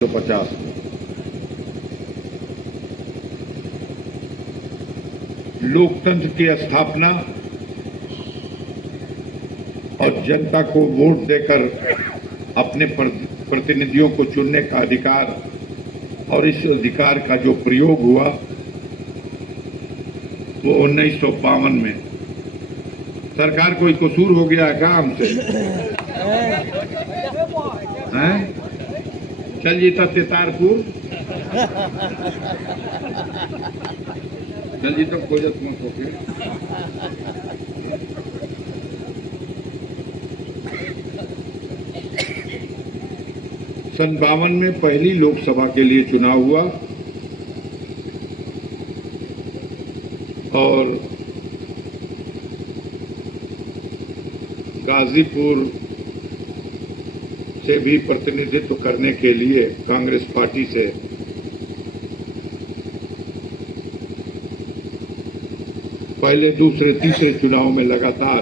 50 लोकतंत्र की स्थापना और जनता को वोट देकर अपने प्रतिनिधियों को चुनने का अधिकार और इस अधिकार का जो प्रयोग हुआ वो 1952 में। सरकार कोई कसूर हो गया है क्या हमसे? हैं? चल जीता तितारपुर, चल जीता खोजत मत होके। सन 52 में पहली लोकसभा के लिए चुनाव हुआ और गाजीपुर से भी प्रतिनिधित्व करने के लिए कांग्रेस पार्टी से पहले दूसरे तीसरे चुनाव में लगातार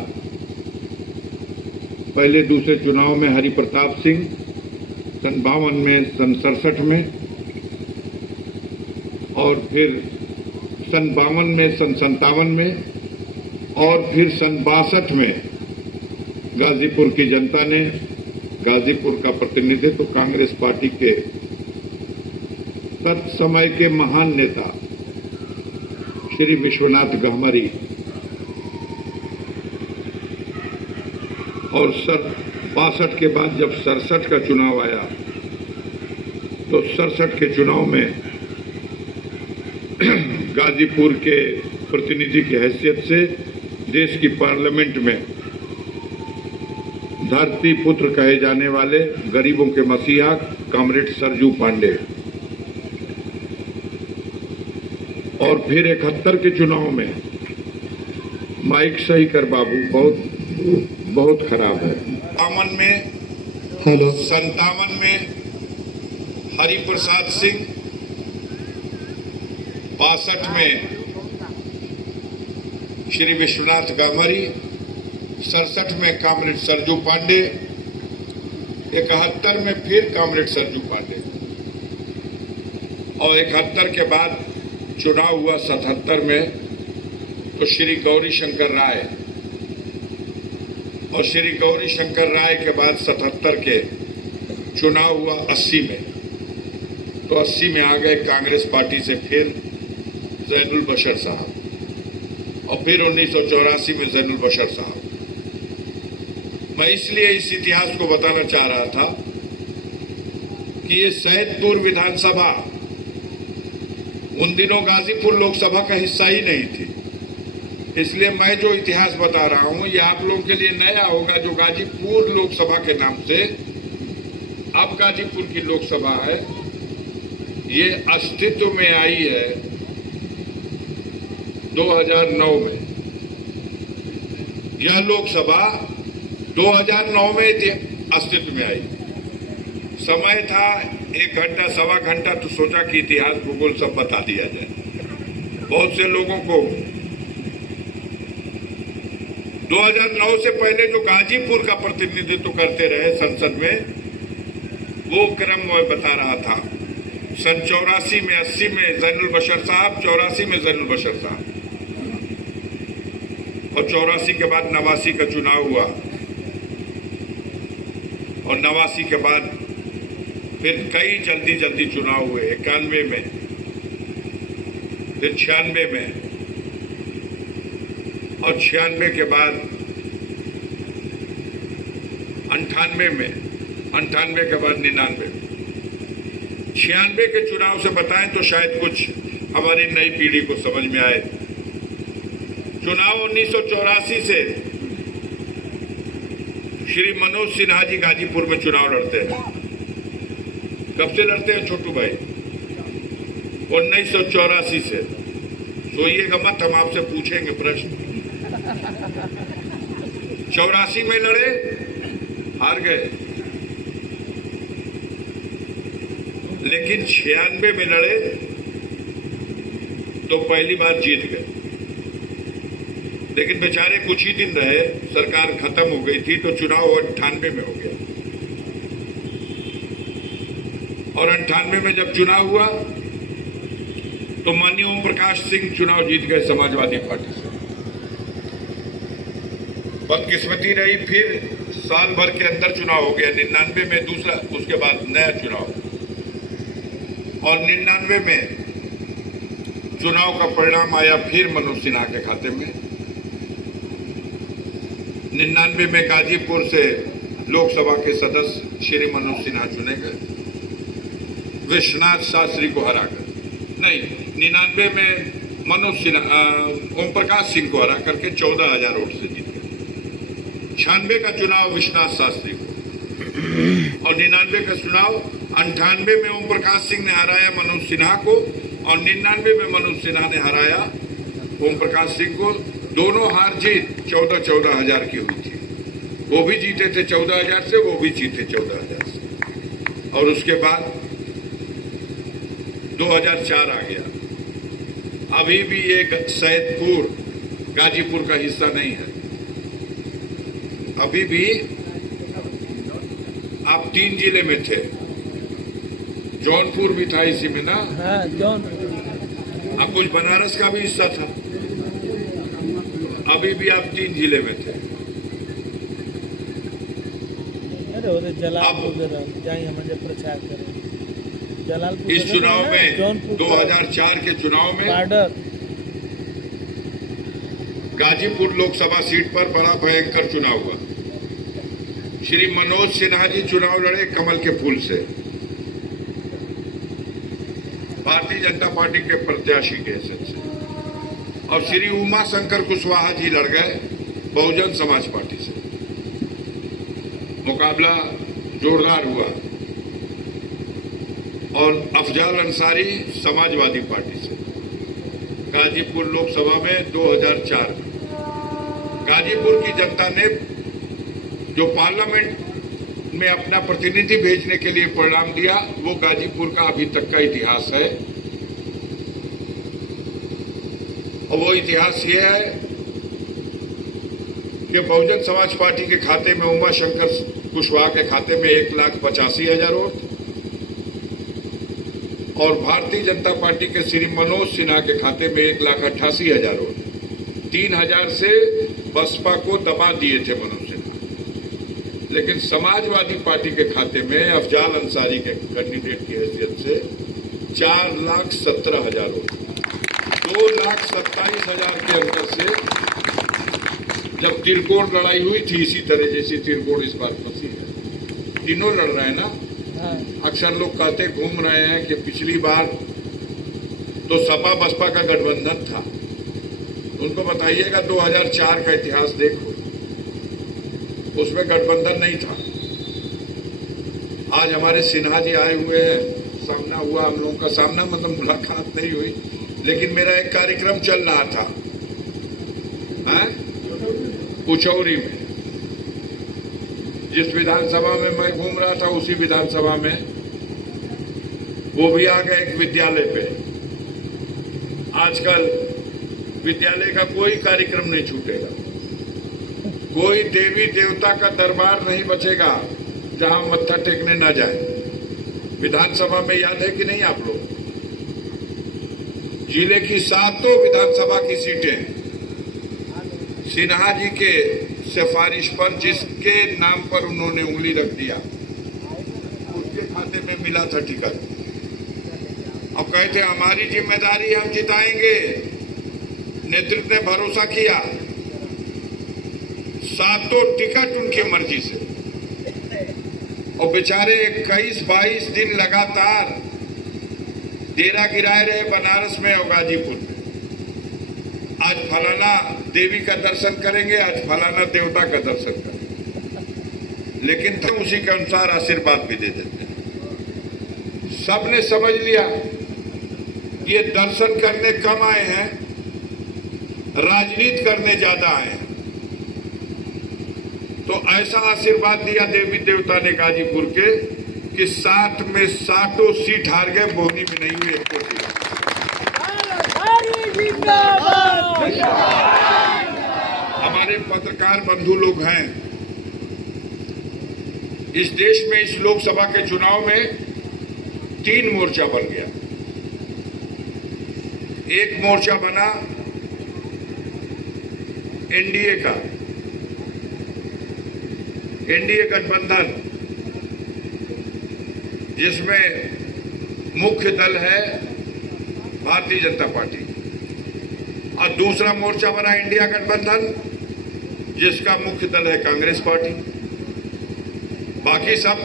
पहले दूसरे चुनाव में हरिप्रताप सिंह, सन 52 में, सन 67 में और फिर सन 52 में, सन 57 में और फिर सन 62 में गाजीपुर की जनता ने गाजीपुर का प्रतिनिधित्व कांग्रेस पार्टी के तत्समय के महान नेता श्री विश्वनाथ गहमरी और 62 के बाद जब 67 का चुनाव आया तो 67 के चुनाव में गाजीपुर के प्रतिनिधि की हैसियत से देश की पार्लियामेंट में धरती पुत्र कहे जाने वाले गरीबों के मसीहा कॉमरेड सरजू पांडे और फिर 71 के चुनाव में माइक सही कर बाबू, बहुत खराब है। 57 में, 57 में हरिप्रसाद सिंह, 62 में श्री विश्वनाथ गहमरी, 67 में कॉमरेड सरजू पांडे, 71 में फिर कॉमरेड सरजू पांडे और 71 के बाद चुनाव हुआ 77 में तो श्री गौरी शंकर राय और श्री गौरी शंकर राय के बाद 77 के चुनाव हुआ 80 में तो 80 में आ गए कांग्रेस पार्टी से फिर जैनुल बशर साहब और फिर 1984 में जैनुल बशर साहब। मैं इसलिए इस इतिहास को बताना चाह रहा था कि ये सैदपुर विधानसभा उन दिनों गाजीपुर लोकसभा का हिस्सा ही नहीं थी। इसलिए मैं जो इतिहास बता रहा हूं ये आप लोगों के लिए नया होगा। जो गाजीपुर लोकसभा के नाम से अब गाजीपुर की लोकसभा है, ये अस्तित्व में आई है 2009 में। यह लोकसभा 2009 में अस्तित्व में आई। समय था 1 घंटा सवा घंटा तो सोचा कि इतिहास भूगोल सब बता दिया जाए। बहुत से लोगों को 2009 से पहले जो गाजीपुर का प्रतिनिधित्व करते रहे संसद में वो क्रम मैं बता रहा था। सन 84 में 80 में जैनुल बशर साहब, 84 में जैनुल बशर साहब और 84 के बाद 89 का चुनाव हुआ और 89 के बाद फिर कई जल्दी चुनाव हुए। 91 में, फिर 96 में और 96 के बाद 98 में, 98 के बाद 99 में। 96 के चुनाव से बताएं तो शायद कुछ हमारी नई पीढ़ी को समझ में आए। चुनाव 1984 से श्री मनोज सिन्हा जी गाजीपुर में चुनाव लड़ते हैं। कब से लड़ते हैं छोटू भाई? 1984 से। सोइएगा मत, हम आपसे पूछेंगे प्रश्न। 84 में लड़े, हार गए, लेकिन 96 में लड़े तो पहली बार जीत गए। लेकिन बेचारे कुछ ही दिन रहे, सरकार खत्म हो गई थी तो चुनाव 98 में हो गया और 98 में जब चुनाव हुआ तो माननीय ओम प्रकाश सिंह चुनाव जीत गए समाजवादी पार्टी से। बदकिस्मती रही, फिर साल भर के अंदर चुनाव हो गया। 99 में दूसरा, उसके बाद नया चुनाव, और 99 में चुनाव का परिणाम आया फिर मनोज सिन्हा के खाते में। 99 में गाजीपुर से लोकसभा के सदस्य श्री मनोज सिन्हा चुने गए विश्वनाथ शास्त्री को हराकर। नहीं, 99 में मनोज सिन्हा ओम प्रकाश सिंह को हरा करके 14,000 वोट से जीत गए। 96 का चुनाव विश्वनाथ शास्त्री को, और 99 का चुनाव 98 में ओम प्रकाश सिंह ने हराया मनोज सिन्हा को, और 99 में मनोज सिन्हा ने हराया ओम प्रकाश सिंह को। दोनों हार जीत 14,000 की हुई थी। वो भी जीते थे 14,000 से, वो भी जीते 14,000 से। और उसके बाद 2004 आ गया। अभी भी ये सैदपुर गाजीपुर का हिस्सा नहीं है। अभी भी आप 3 जिले में थे, जौनपुर भी था इसी में ना? हाँ, जौनपुर। अब कुछ बनारस का भी हिस्सा था। अभी भी आप 3 जिले में थे। अरे वो जलालपुर जाएंगे, हमारे प्रचार करें जलालपुर। इस चुनाव में 2004 के चुनाव में बॉर्डर गाजीपुर लोकसभा सीट पर बड़ा भयंकर चुनाव हुआ। श्री मनोज सिन्हा जी चुनाव लड़े कमल के फूल से, भारतीय जनता पार्टी के प्रत्याशी के हैसियत से, और श्री उमा शंकर कुशवाहा जी लड़ गए बहुजन समाज पार्टी से। मुकाबला जोरदार हुआ, और अफजाल अंसारी समाजवादी पार्टी से। गाजीपुर लोकसभा में 2004 में गाजीपुर की जनता ने जो पार्लियामेंट में अपना प्रतिनिधि भेजने के लिए परिणाम दिया, वो गाजीपुर का अभी तक का इतिहास है। और वो इतिहास ये है कि बहुजन समाज पार्टी के खाते में उमा शंकर कुशवाहा के खाते में 1,85,000 वोट, और भारतीय जनता पार्टी के श्री मनोज सिन्हा के खाते में 1,88,000 वोट। 3,000 से बसपा को दबा दिए थे मनोज सिन्हा। लेकिन समाजवादी पार्टी के खाते में अफजाल अंसारी के कैंडिडेट की हैसियत से 4,17,000 वोट, 2,27,000 के अंतर से जब त्रिकोण लड़ाई हुई थी, इसी तरह जैसी त्रिकोण इस बार फंसी है। तीनों लड़ रहे हैं ना। अक्सर लोग कहते घूम रहे हैं कि पिछली बार तो सपा बसपा का गठबंधन था। उनको बताइएगा 2004 का इतिहास देखो, उसमें गठबंधन नहीं था। आज हमारे सिन्हा जी आए हुए हैं, सामना हुआ हम लोगों का, सामना मतलब मुलाकात नहीं हुई, लेकिन मेरा एक कार्यक्रम चल रहा था पुचौरी में। जिस विधानसभा में मैं घूम रहा था, उसी विधानसभा में वो भी आ गए एक विद्यालय पे। आजकल विद्यालय का कोई कार्यक्रम नहीं छूटेगा, कोई देवी देवता का दरबार नहीं बचेगा जहां मत्था टेकने ना जाए। विधानसभा में याद है कि नहीं आप लोग, जिले की 7 विधानसभा की सीटें सिन्हा जी के सिफारिश पर, जिसके नाम पर उन्होंने उंगली रख दिया, उसके खाते में मिला था टिकट। अब कहते हमारी जिम्मेदारी, हम जिताएंगे। नेतृत्व ने भरोसा किया, 7 टिकट उनकी मर्जी से, और बेचारे 21-22 दिन लगातार डेरा गिराए रहे बनारस में और गाजीपुर में। आज फलाना देवी का दर्शन करेंगे, आज फलाना देवता का दर्शन करेंगे, लेकिन हम उसी के अनुसार आशीर्वाद भी दे देते हैं। सबने समझ लिया ये दर्शन करने कम आए हैं, राजनीति करने ज्यादा आए हैं। तो ऐसा आशीर्वाद दिया देवी देवता ने गाजीपुर के कि 7 में 7 सीट हार गए, बोहनी में नहीं हुई एक सीट। हमारे पत्रकार बंधु लोग हैं इस देश में, इस लोकसभा के चुनाव में 3 मोर्चा बन गया। एक मोर्चा बना एनडीए का, एनडीए गठबंधन, जिसमें मुख्य दल है भारतीय जनता पार्टी, और दूसरा मोर्चा बना इंडिया गठबंधन, जिसका मुख्य दल है कांग्रेस पार्टी। बाकी सब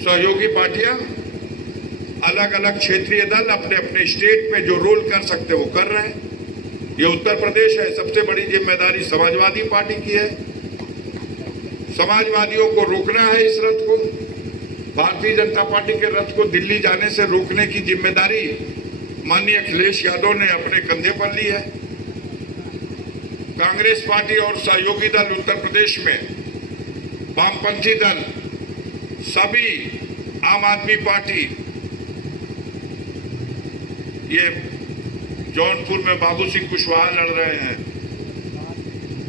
सहयोगी पार्टियां, अलग अलग क्षेत्रीय दल अपने अपने स्टेट में जो रोल कर सकते वो कर रहे हैं। ये उत्तर प्रदेश है, सबसे बड़ी जिम्मेदारी समाजवादी पार्टी की है। समाजवादियों को रोकना है इस रथ को। भारतीय जनता पार्टी के रथ को दिल्ली जाने से रोकने की जिम्मेदारी माननीय अखिलेश यादव ने अपने कंधे पर ली है। कांग्रेस पार्टी और सहयोगी दल उत्तर प्रदेश में, वामपंथी दल, सभी, आम आदमी पार्टी, ये जौनपुर में बाबू सिंह कुशवाहा लड़ रहे हैं,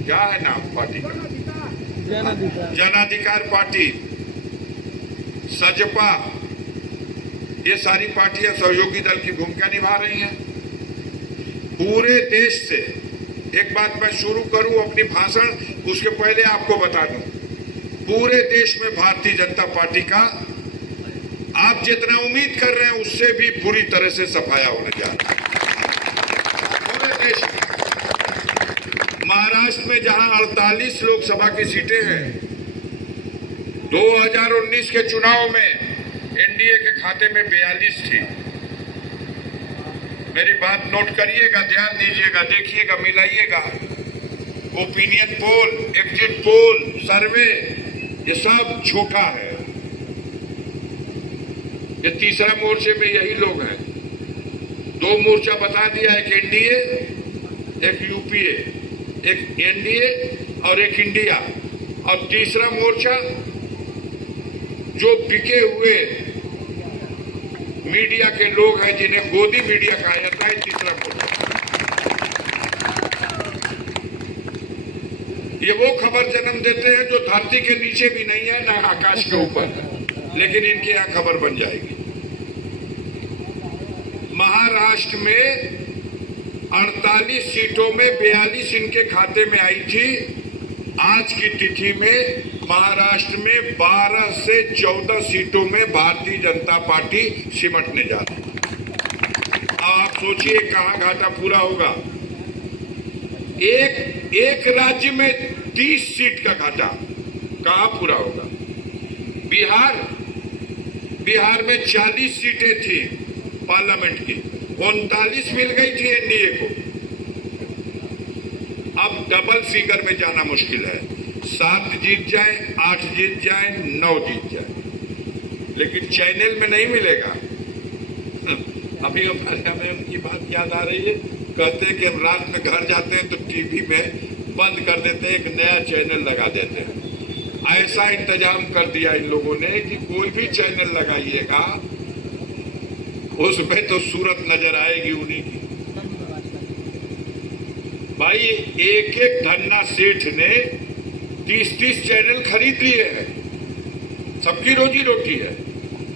क्या है नाम पार्टी का? जन अधिकार पार्टी, सजपा, ये सारी पार्टियां सहयोगी दल की भूमिका निभा रही हैं। पूरे देश से, एक बात मैं शुरू करूं अपनी भाषण, उसके पहले आपको बता दूं, पूरे देश में भारतीय जनता पार्टी का आप जितना उम्मीद कर रहे हैं उससे भी बुरी तरह से सफाया होने जा रहा है पूरे देश में। महाराष्ट्र में जहां 48 लोकसभा की सीटें हैं, 2019 के चुनाव में एनडीए के खाते में 42 थी। मेरी बात नोट करिएगा, ध्यान दीजिएगा, देखिएगा, मिलाइएगा। ओपिनियन पोल, एग्जिट पोल, सर्वे, ये सब झूठा है। ये तीसरा मोर्चे में यही लोग हैं। 2 मोर्चा बता दिया, एक एनडीए, एक यूपीए, एक एनडीए और एक इंडिया, और तीसरा मोर्चा जो बिके हुए मीडिया के लोग हैं, जिन्हें गोदी मीडिया कहा जाता है, तीसरा मोर्चा। ये वो खबर जन्म देते हैं जो धरती के नीचे भी नहीं है, न आकाश के ऊपर, लेकिन इनके यहां खबर बन जाएगी। महाराष्ट्र में 48 सीटों में 42 इनके खाते में आई थी। आज की तिथि में महाराष्ट्र में 12 से 14 सीटों में भारतीय जनता पार्टी सिमटने जा रही है। आप सोचिए कहां घाटा पूरा होगा। एक राज्य में 30 सीट का घाटा कहां पूरा होगा। बिहार में 40 सीटें थी पार्लियामेंट की, 39 मिल गई थी एनडीए को। अब डबल फिगर में जाना मुश्किल है। 7 जीत जाए, 8 जीत जाए, 9 जीत जाए, लेकिन चैनल में नहीं मिलेगा। अभी हमें उनकी बात याद आ रही है, कहते हैं कि हम रात में घर जाते हैं तो टीवी में बंद कर देते हैं, एक नया चैनल लगा देते हैं। ऐसा इंतजाम कर दिया इन लोगों ने कि कोई भी चैनल लगाइएगा उसमें तो सूरत नजर आएगी उन्हीं की। भाई एक धन्ना सेठ ने 30-30 चैनल खरीद लिए हैं। सबकी रोजी रोटी है।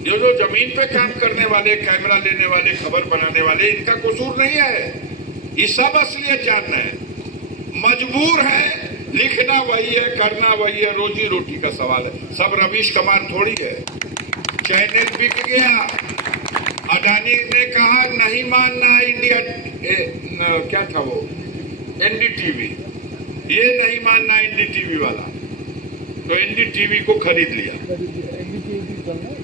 जो जमीन पे काम करने वाले, कैमरा लेने वाले, खबर बनाने वाले, इनका कसूर नहीं है। ये सब असलियत जानना है, मजबूर है। लिखना वही है, करना वही है, रोजी रोटी का सवाल है। सब रवीश कुमार थोड़ी है। चैनल बिक गया। अडानी ने कहा नहीं मानना इंडिया, क्या था वो, एनडीटीवी, ये नहीं मानना एनडीटीवी वाला, तो एनडीटीवी को खरीद लिया।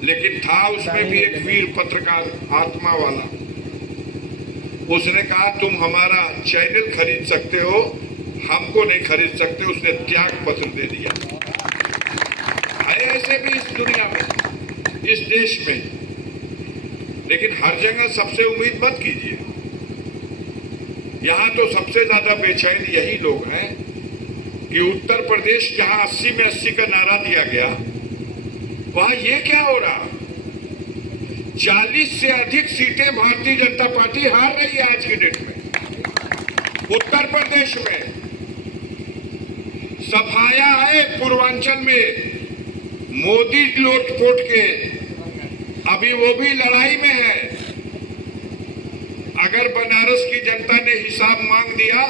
लेकिन था उसमें भी एक वीर पत्रकार, आत्मा वाला। उसने कहा तुम हमारा चैनल खरीद सकते हो, हमको नहीं खरीद सकते। उसने त्याग पत्र दे दिया। ऐसे भी इस दुनिया में, इस देश में। लेकिन हर जगह सबसे उम्मीद मत कीजिए। यहां तो सबसे ज्यादा बेचैन यही लोग हैं कि उत्तर प्रदेश जहां 80 में 80 का नारा दिया गया, वहां ये क्या हो रहा। 40 से अधिक सीटें भारतीय जनता पार्टी हार रही है आज की डेट में। उत्तर प्रदेश में सफाया है। पूर्वांचल में मोदी लूट पोट के अभी वो भी लड़ाई में है। अगर बनारस की जनता ने हिसाब मांग दिया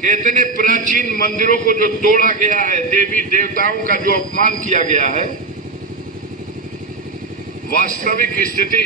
कि इतने प्राचीन मंदिरों को जो तोड़ा गया है, देवी देवताओं का जो अपमान किया गया है, वास्तविक स्थिति